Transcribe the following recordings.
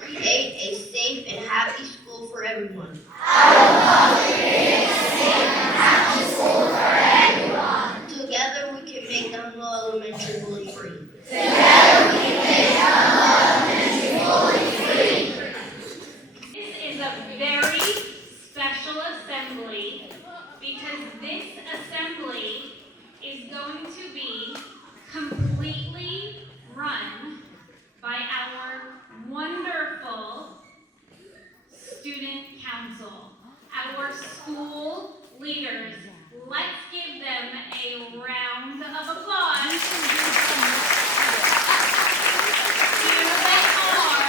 create a safe and happy school for everyone. Together we can make Dunwell Elementary bully-free. This is a very special assembly because this assembly is going to be completely run by our wonderful student council, our school leaders. Let's give them a round of applause. Here they are.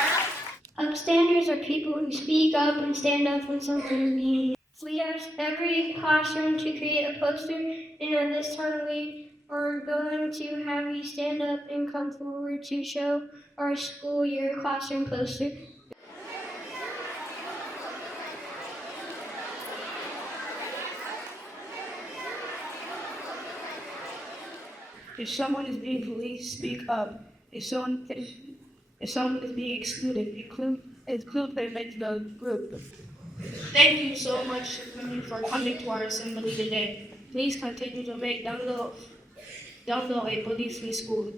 Upstanders are people who speak up and stand up when something is needed. We ask every classroom to create a poster, and at this time we are going to have you stand up and come forward to show our school year classroom poster. If someone is being policed, speak up. If someone is being excluded, include them into the group. Thank you so much for coming to our assembly today. Please continue to make Dunwell a police-free school.